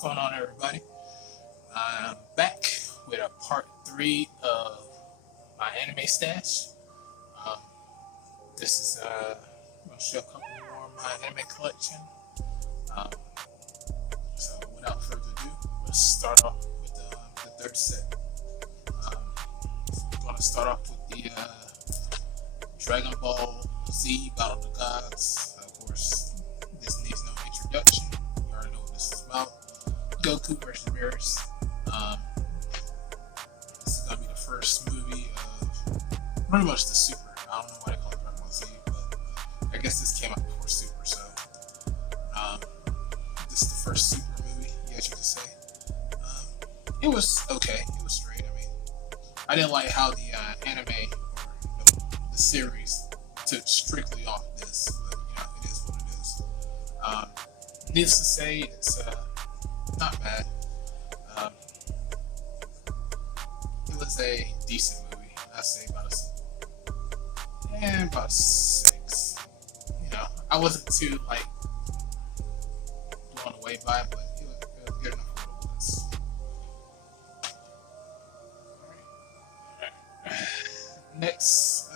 going on, everybody? I'm back with a part 3 of my anime stash. Um, this is going to show a couple more of my anime collection. Um, so, without further ado, let's start off with the third set. I'm going to start off with the Dragon Ball Z Battle of the Gods. Of course, this needs no introduction. You already know what this is about. Goku versus Beerus. This is gonna be the first movie of pretty much the Super. I don't know why they call it Dragon Ball Z, but I guess this came out before Super, so this is the first Super movie, I guess you could say. It was okay. It was straight. I mean, I didn't like how the anime or the series took strictly off this, but it is what it is. Needless to say, it's not bad. It was a decent movie. I'd say about a 6. I wasn't too blown away by it, but it was good enough for what it was. Next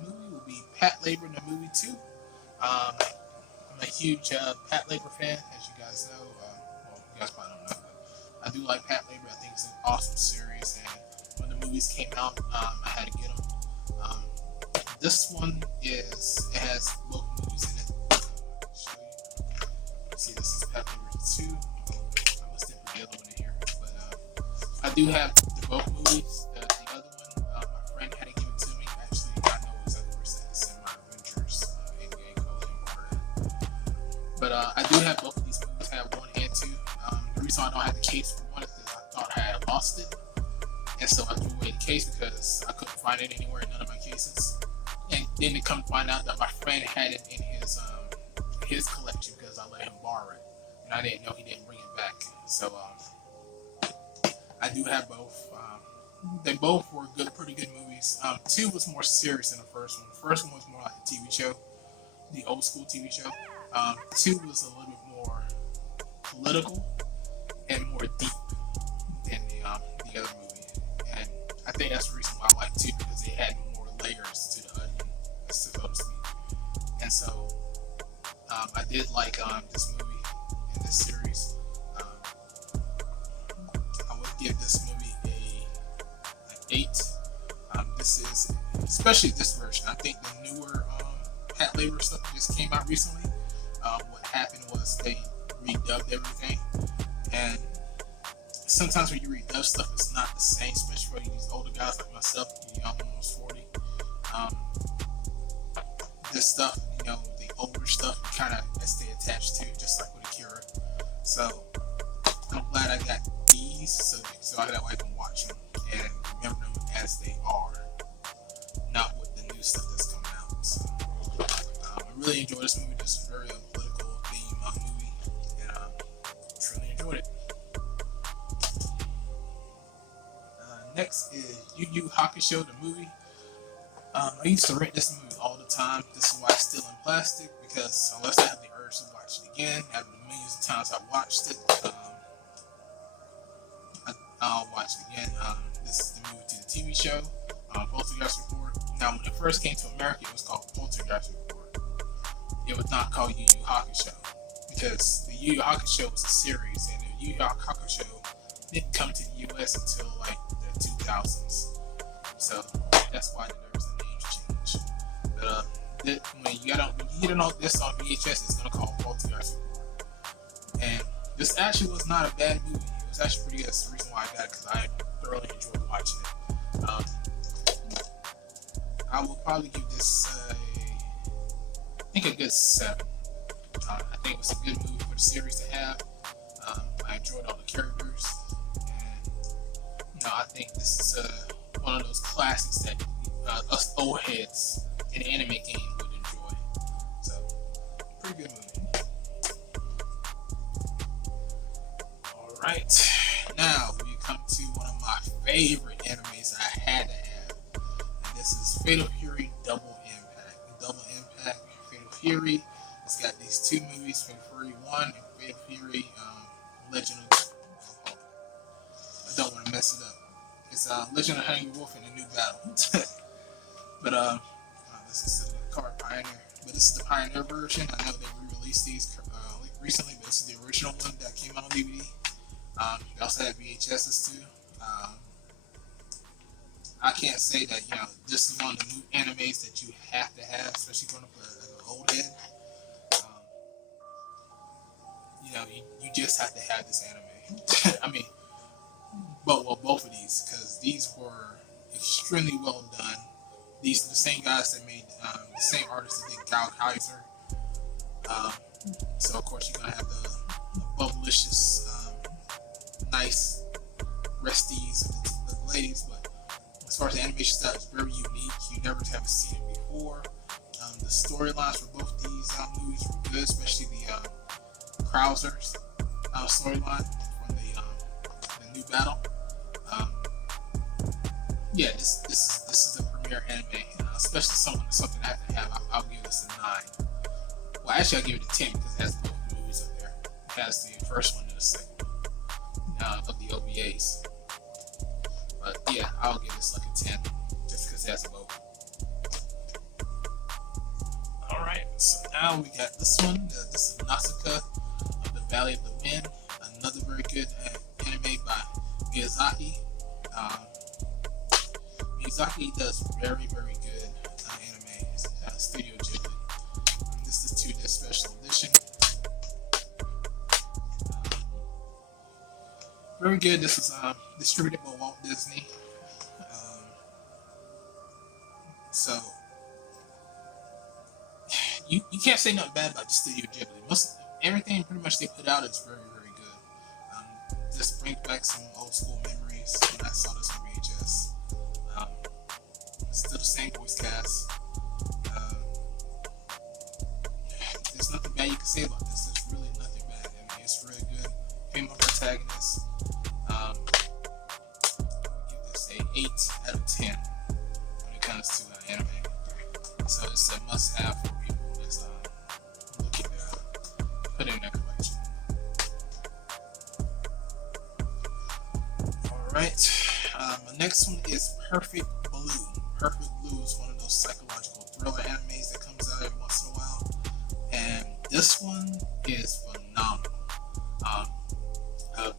movie will be Patlabor, the movie 2. I'm a huge Patlabor fan, as you guys know. You guys probably don't know, but I do like Patlabor. I think it's an awesome series, and when the movies came out, I had to get them. This one has both movies in it. I'll show you. See, this is Patlabor 2. I must have put the other one in here, but I do have both movies. The other one, my friend had to give it to me. Actually, I know exactly where it's in my Avengers Endgame collection. But I do have both of these movies. I have 1 and 2. The reason I don't have the case for one is because I thought I had lost it, and so I threw away the case because I couldn't find it anywhere in none of my cases. And then to come find out that my friend had it in his collection because I let him borrow it, and I didn't know he didn't bring it back. So I do have both. They both were pretty good movies. 2 was more serious than the first one. The first one was more like a TV show, the old school TV show. 2 was a little bit more political and more deep than the other movie, and I think that's the reason why I like 2, because it had more layers to the onion, supposed to be. And so I did like this movie and this series. I would give this movie an 8. This is, especially this version. I think the newer Patlabor stuff that just came out recently. What happened was they redubbed everything, and sometimes when you redub stuff, it's not the same, especially for these older guys like myself. I'm almost 40. This stuff, the older stuff, you kind of stay attached to, just like with Akira. So I'm glad I got these, so I can watch them and remember them as they are, not with the new stuff that's coming out. So I really enjoyed this movie. This is a very political theme movie, and truly enjoyed it. Next is Yu Yu Hakusho, the movie. I used to rent this movie all the time. This is why it's still in plastic, because unless I have the urge to watch it again, after the millions of times I've watched it, I'll watch it again. This is the movie to the TV show, Poltergeist Report. Now, when it first came to America, it was called Poltergeist Report. It was not called Yu Yu Hakusho, because the Yu Yu Hakusho was a series, and the Yu Yu Hakusho didn't come to the US until the 2000s. So that's why there was a name change. But when you get it on this on VHS, it's gonna call Poltergeist Report. And this actually was not a bad movie. It was actually pretty good. That's the reason why I got it, because I thoroughly enjoyed watching it. I will probably give this a good 7. I think it was a good movie for the series to have. I enjoyed all the characters, and I think this is one of those classics that us old heads in the anime game would enjoy. So, pretty good movie. Alright, now we come to one of my favorite animes I had to have. And this is Fatal Fury Double Impact. Double Impact, Fatal Fury. It's got these 2 movies, Fatal Fury 1 and Fatal Fury Legend Legend of Hungry Wolf in a New Battle. But this is the card Pioneer. But this is the Pioneer version. I know they re-released these recently, but this is the original one that came out on DVD. They also had VHSs too. I can't say that this is one of the new animes that you have to have, especially growing up as an old head. You just have to have this anime. I mean, both of these, because these were extremely well done. These are the same guys that made the same artists that did Gal Kaiser. So of course you're gonna have the bubblicious, nice resties of the ladies, but as far as the animation style, it's very unique. You never have seen it before. The storylines for both these movies were good, especially the Krauser's storyline from the New Battle. Yeah, this is a premiere anime, especially something I have to have. I'll give this a 9. Well, actually, I'll give it a 10 because it has both the movies up there. It has the first one and the second one of the OVAs. But yeah, I'll give this like a 10 just because it has both. Alright, so now we got this one. This is Nausicaa of the Valley of the Wind. Another very good anime by Miyazaki. Miyazaki does very, very good anime. Studio Ghibli. This is 2-disc special edition. Very good. This is distributed by Walt Disney. So you can't say nothing bad about the Studio Ghibli. Everything pretty much they put out is very, very good. This brings back some old school memories when I saw this on VHS. It's still the same voice cast. There's nothing bad you can say about this. There's really nothing bad. I mean, it's really good. Female protagonist. I'll give this a 8 out of 10 when it comes to anime. So it's a must-have for people that's looking to put in their collection. Alright, the next one is Perfect Blue. Perfect Blue is one of those psychological thriller animes that comes out every once in a while. And this one is phenomenal.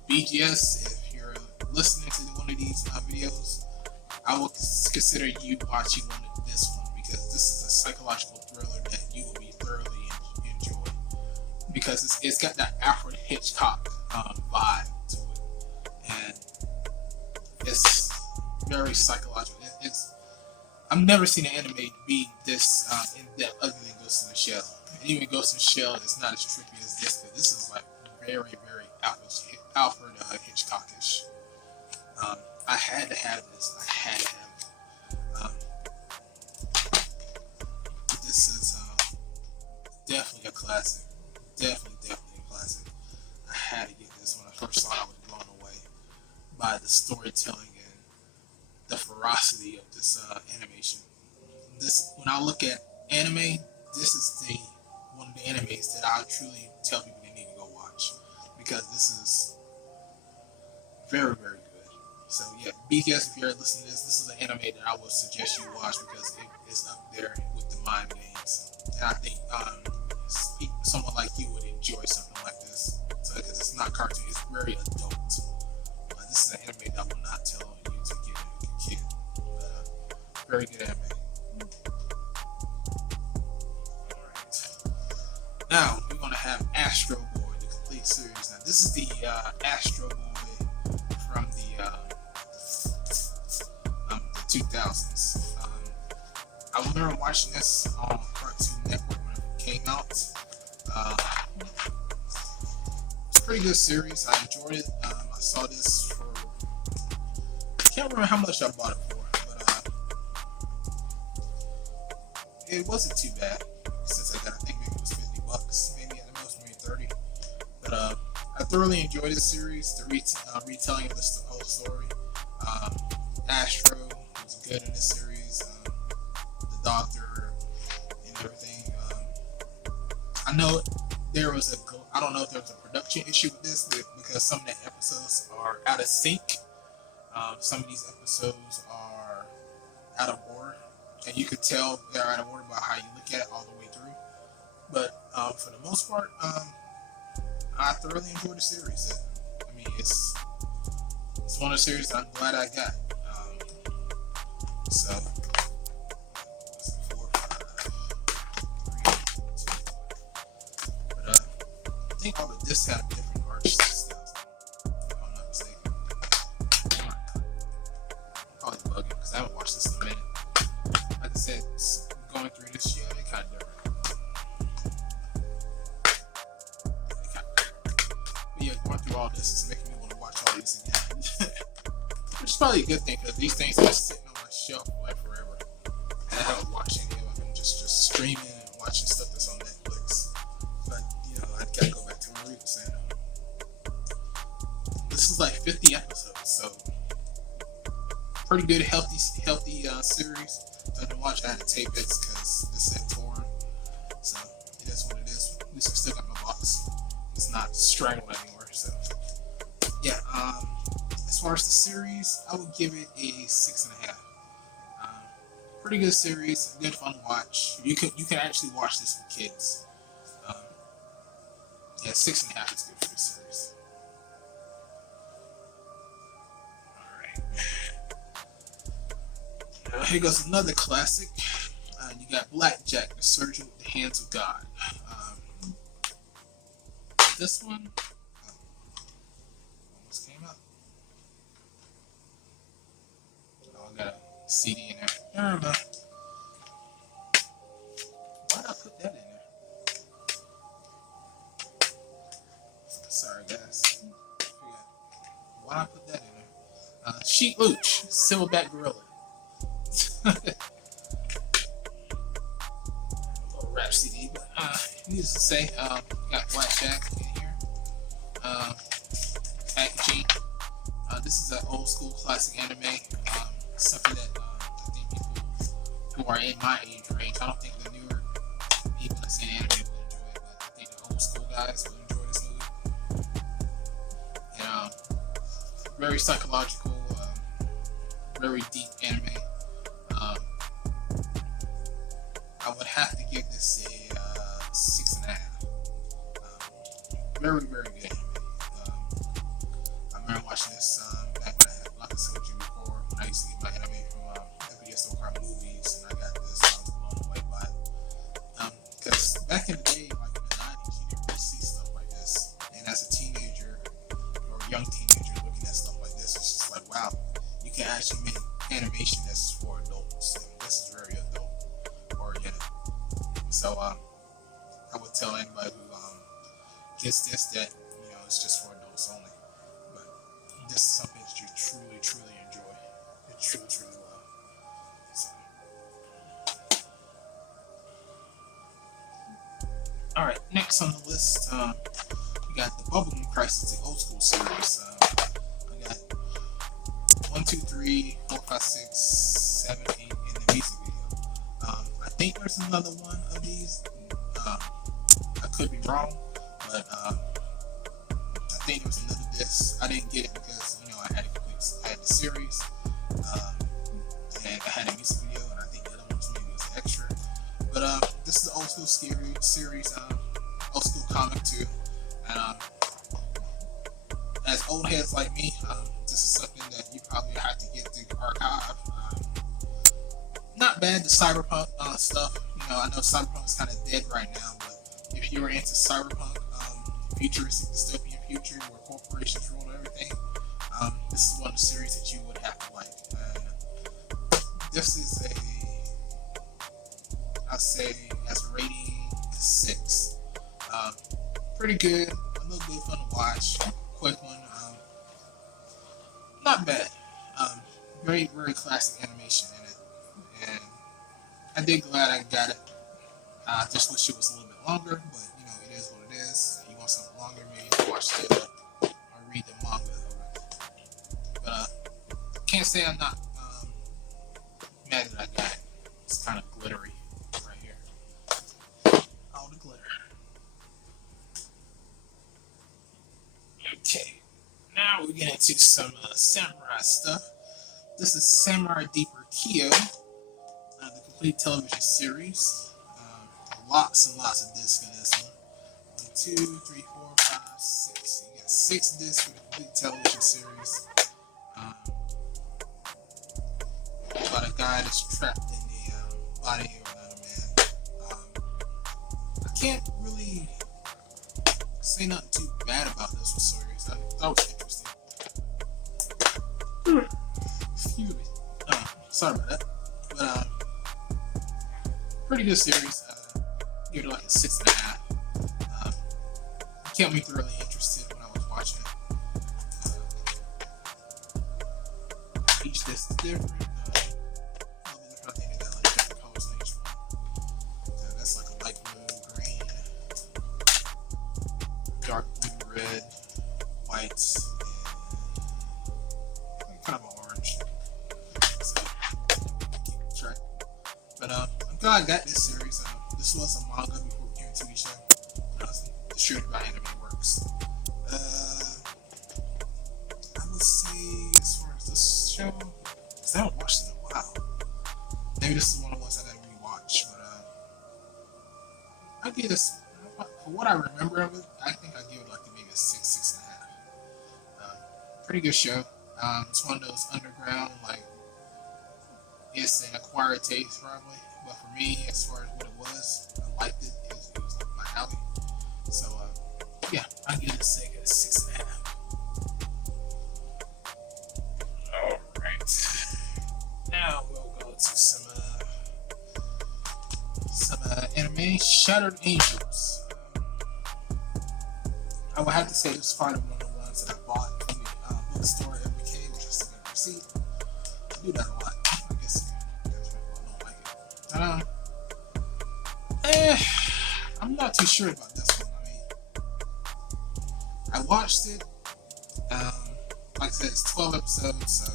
BGS, if you're listening to one of these videos, I would consider you watching this one because this is a psychological thriller that you will be thoroughly enjoy because it's got that Alfred Hitchcock vibe to it, and it's very psychological. I've never seen an anime be this in depth other than Ghost in the Shell. And even Ghost in the Shell is not as trippy as this, but this is like very, very Alfred Hitchcockish. I had to have this. I had to have it. This is definitely a classic. Definitely a classic. I had to get this when I first saw it. I was blown away by the storytelling and the ferocity of this animation. When I look at anime, this is one of the animes that I truly tell people they need to go watch because this is very, very good. So yeah, BTS, if you're listening to this is an anime that I would suggest you watch because it's up there with the mind games. And I think someone like you would enjoy something like this. So because it's not cartoon, it's very adult. This is an anime that I will not tell you to get as a kid. Very good anime. Alright. Now we're gonna have Astro Boy, the complete series. Now this is the Astro Boy from the 2000s. I remember watching this on Cartoon Network when it came out. It's a pretty good series. I enjoyed it. I saw this for, I can't remember how much I bought it for, but it wasn't too bad. Since I think maybe it was $50, maybe at the most, maybe 30. But I thoroughly enjoyed this series, the retelling of the whole story. Astro was good in this series. The Doctor and everything. I know there was I don't know if there was a production issue with this because some of the episodes are out of sync. Some of these episodes are out of order, and you could tell they're out of order by how you look at it all the way through. But for the most part, I thoroughly enjoyed the series. I mean, it's one of the series I'm glad I got. So, 4, 5, 3, 2. But I think all of this have different art styles, if I'm not mistaken. Probably bugging because I haven't watched this in a minute. Like I said, going through this, yeah, they kind of different. But yeah, going through all this is making me want to watch all these again. Which is probably a good thing because these things are sitting on my shelf like forever. And I haven't watched any of them. I'm just streaming and watching stuff that's on Netflix. But, I gotta go back to what we were saying. This is like 50 episodes, so pretty good, healthy series. So to watch, I had to tape it because this said torn. So it is what it is. At least I still got my box. It's not strangled anywhere. So yeah. As far as the series, I would give it a 6.5. Pretty good series, good fun to watch. You can actually watch this with kids. Yeah, 6.5 is good for the series. Alright. Here goes another classic. You got Blackjack, the Surgeon with the Hands of God. This one almost came out. Oh, I got a CD in there. I don't know. Why'd I put that in there? Sorry, guys. Why'd I put that in there? Sheet Luch, Silverback Gorilla. Little rap CD, but needless to say, got Blackjack in here. Packaging. This is an old school classic anime. Something that I think people who are in my age range, I don't think the newer people that's in anime will enjoy it, but I think the old school guys will enjoy this movie. And, very psychological, very deep anime. I would have to give this a 6.5. Very, very good anime. I remember watching this back when I had, like I told you before, when I used to get my anime from FBS Okra Movies, and I got this, I was blown away by it. Because back in the day, like in the 90s, you didn't really see stuff like this. And as a teenager, or a young teenager looking at stuff like this, it's just like, wow, you can actually make animation that's for adults. And this is very adult oriented. So I would tell anybody who gets this that, it's just for adults only. But this is something that you truly, truly enjoy. You truly, truly love. So. Alright, next on the list, we got the Bubblegum Crisis, the old school series. I got 1, 2, 3, 4, 5, 6, 7, 8 in the music video. I think there's another one of these. I could be wrong, but I think there was another disc. I didn't get it because I had the series, and I had a music video, and I think the other one was maybe was extra. But this is the old school series, old school comic too, and as old heads like me, this is something that you probably have to get to archive. Not bad, the cyberpunk stuff. I know cyberpunk is kind of dead right now, but if you were into cyberpunk, futuristic dystopian future where corporations rule everything, this is one of the series that you would have to like. This is I'll say, as a rating 6. Pretty good, a little bit fun to watch, quick one. Not bad. Very, very classic animation in it, and I did glad I got it. I just wish it was a little bit longer, but it is what it is. If you want something longer, maybe you can watch the or read the manga of it. But can't say I'm not mad that I got it. It's kind of glittery right here. All the glitter. Okay, now we get into some samurai samurai stuff. This is Samurai Deeper Kyo, the complete television series. Lots and lots of discs in this one. 1, 2, 3, 4, 5, 6. You got 6 discs for the complete television series. About a guy that's trapped in the body of another man. I can't really say nothing too bad about this one series. I thought it was interesting. Excuse me. Sorry about that. But pretty good series. Give it like a 6.5. Kept me thoroughly interested when I was watching it. Each disc is different. I think they got like different colors in each one. So that's like a light blue, green, dark blue, red, white, and kind of an orange. So keep track. But I'm glad I got this series. This was a manga before it became a TV show. Distributed by Anime Works. I would say, as far as this show, because I haven't watched it in a while. Maybe this is one of the ones I didn't rewatch, but I give this, for what I remember of it, I think I give it like maybe a 6, 6.5. Pretty good show. It's one of those underground, like, it's an acquired taste probably, but for me, as far as what it was, I liked it. It was like my alley. So, yeah, I'll give it a 6.5. Alright. Now we'll go to some anime. Shattered Angels. I would have to say this is probably one of the ones that I bought from the bookstore at MK, which I still got a receipt. I do that a lot. I guess that's why I don't like it. I'm not too sure about this one. I watched it. Like I said, it's 12 episodes, so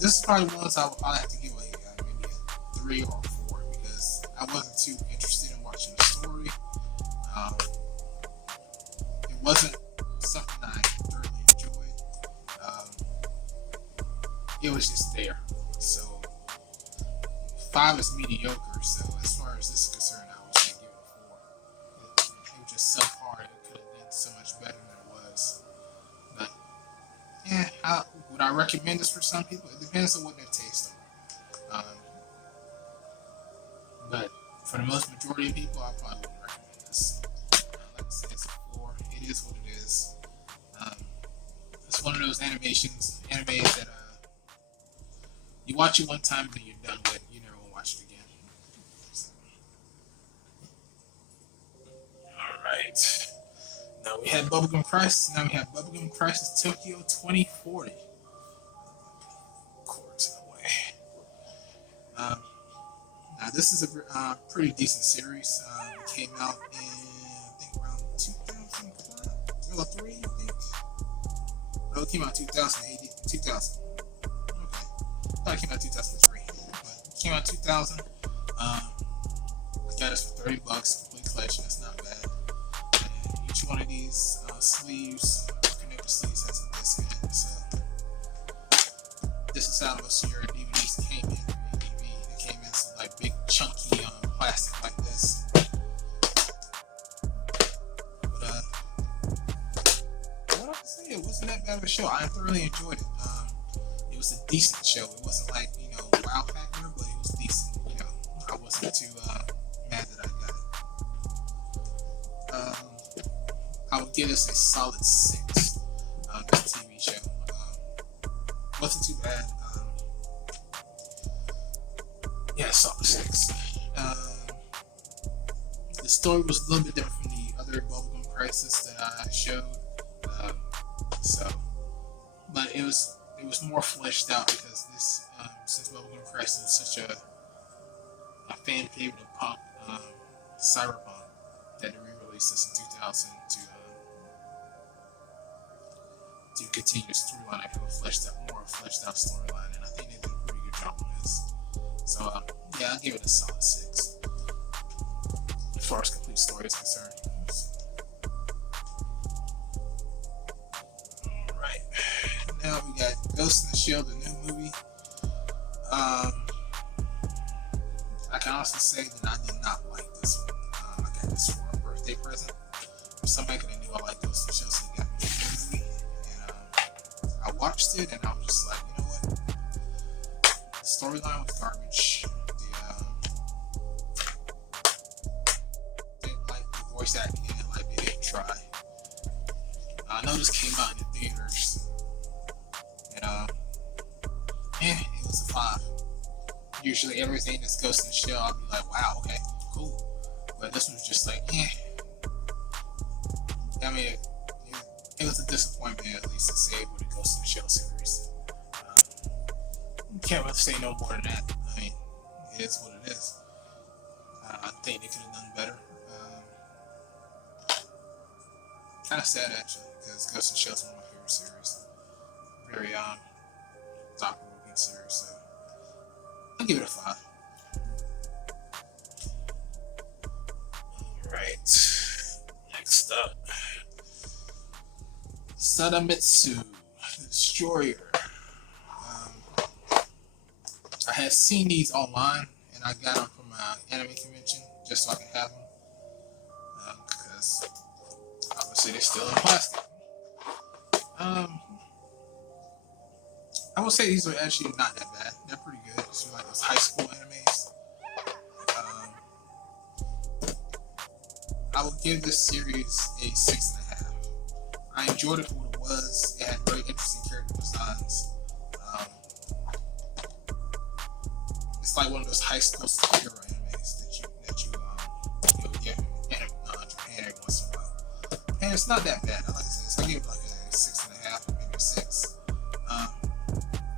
this is probably ones I'll have to give maybe a 3 or 4 because I wasn't too interested in watching the story. It wasn't something I thoroughly enjoyed. It was just there. So 5 is mediocre. So as far as this is concerned, I was gonna give it a 4. It was just so hard. It could have been so much better than it was. But yeah, would I recommend this for some people? It depends on what their tastes are. But for the most majority of people, I probably wouldn't recommend this. Like I said, it's a 4. It is what it is. It's one of those animes that you watch it one time and then you're done with it. You never want to watch it again. So. Alright. Now we had Bubblegum Crisis. Now we have Bubblegum Crisis Tokyo 2040. Cords in the way. Now this is a pretty decent series. It came out in, I think, around 2005 or 3, I think. No, it came out in 2008. 2000. Okay. I thought it came out in 2003. But it came out in 2000. Got us for $30. Complete collection. That's not bad. And each one of these sleeves, connector sleeves, has a disc in it. So this is how most of your DVDs came in. They came in some like big chunky plastic like this. But what I can say, it wasn't that bad of a show. I thoroughly enjoyed it. It was a decent show. It wasn't like, wow factor, but it was decent. I wasn't too mad that I got it. I would give this a solid 6. This TV show wasn't too bad. Yeah, solid 6. The story was a little bit different from the other Bubblegum Crisis that I showed. But it was more fleshed out because this, since Bubblegum Crisis is such a fan favorite of pop, cyberpunk, that they re-released this in 2000 to continue this storyline. I have a more fleshed out storyline, and I think they did a pretty good job on this. So yeah, I'll give it a solid 6 as far as complete story is concerned. now we got Ghost in the Shell, the new movie. I can also say that I did not like this one. I got this for a birthday present from somebody that knew I liked Ghost in the Shell, so they got me the movie. And I watched it, and I was just like, you know what? The storyline was garbage. Didn't like the voice acting, and like they didn't try. I know this came out in the theaters, and it was a 5. Usually everything that's Ghost in the Shell, I'll be like, wow, okay, cool. But this was just like, I mean, it was a disappointment, at least to say it with the Ghost in the Shell series. Can't really say no more than that. I mean, it is what it is. I think they could have done better. Kind of sad, actually, because Ghost in the Shell is one of my favorite series. Very thought-provoking series, so I'll give it a 5. Alright, next up, Sadamitsu, the Destroyer. I had seen these online, and I got them from an anime convention just so I can have them, because obviously they're still in plastic. I would say these are actually not that bad. They're pretty good. It's like those high school animes. I would give this series a 6.5. I enjoyed it for what it was. It had very interesting character designs. It's like one of those high school superhero animes that you get in Japan every once in a while. And it's not that bad. Like I said, so I give it like a 6.5, maybe a 6.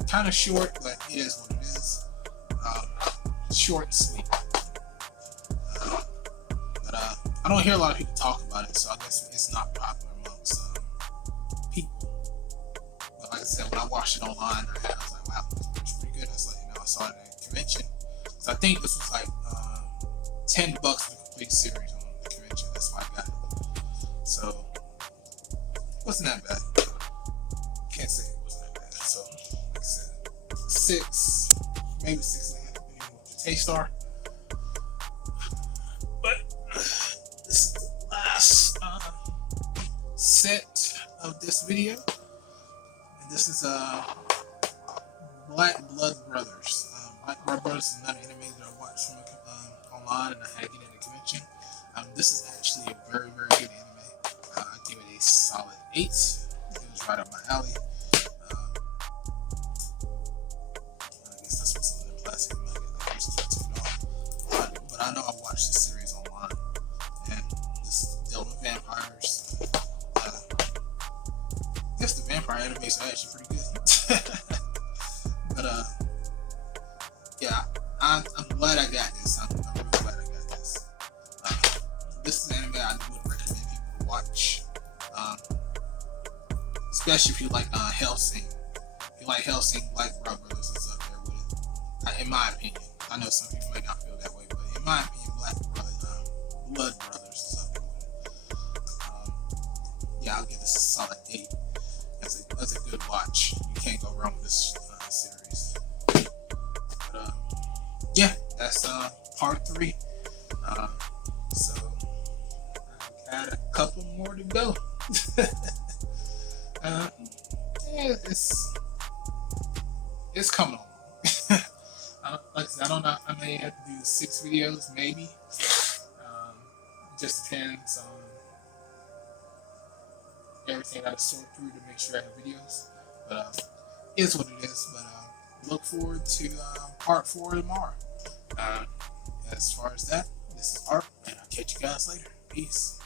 Kind of short, but it is what it is. Short and sweet. But I don't hear a lot of people talk about it, so I guess it's not popular amongst people. But like I said, when I watched it online, I was like, wow, it's pretty good. I was like, I saw it at a convention. So I think this was like $10 for the complete series on the convention. That's why I got it. So it wasn't that bad. Can't say it wasn't that bad. So like I said, 6, maybe 6.5, depending on what your tastes are. But this is the last set of this video, and this is Black Blood Brothers. Black Blood Brothers is another anime that I watched from online, and I had to get at a convention. This is actually a very, very good anime. I give it a solid 8. It was right up my alley. But I know I watched this series online, and this dealt with vampires. I guess the vampire animes are actually pretty good. But yeah, I'm glad I got this. I'm really glad I got this. This is an anime I would recommend people to watch, especially if you like Hellsing. If you like Hellsing, Black Brothers is up there with it, in my opinion. I know some people may not feel that way, but in my opinion, Blood Brothers is up there with it. Yeah, I'll give this a solid 8. That's a good watch. You can't go wrong with this series. But yeah, that's part 3. So I got a couple more to go. Yeah, it's coming on. Like I said, I don't know. I may have to do 6 videos, maybe. Just depends on everything I sort through to make sure I have videos. But it is what it is. But look forward to part 4 tomorrow. As far as that, this is Art, and I'll catch you guys later. Peace.